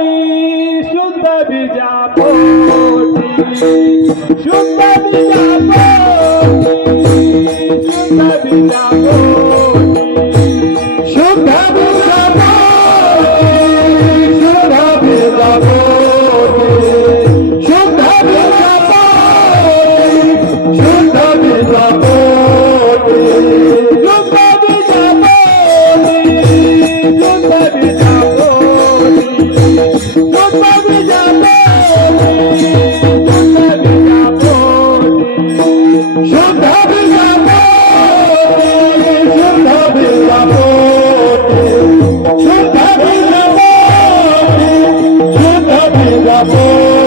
शुद्ध बीजा पोटी शुद्ध बीजा पोटी शुद्ध बीजा पोटी शुद्ध बीजा पोटी शुद्ध बीजा पोटी शुद्ध बीजा पोटी शुद्ध बीजा पोटी शुद्ध बीजा पोटी शुद्ध बीजा पोटी शुद्ध बीजा पोटी शुद्ध बीजा पोटी शुद्ध बीजा पोटी शुद्ध बीजा पोटी शुद्ध बीजा पोटी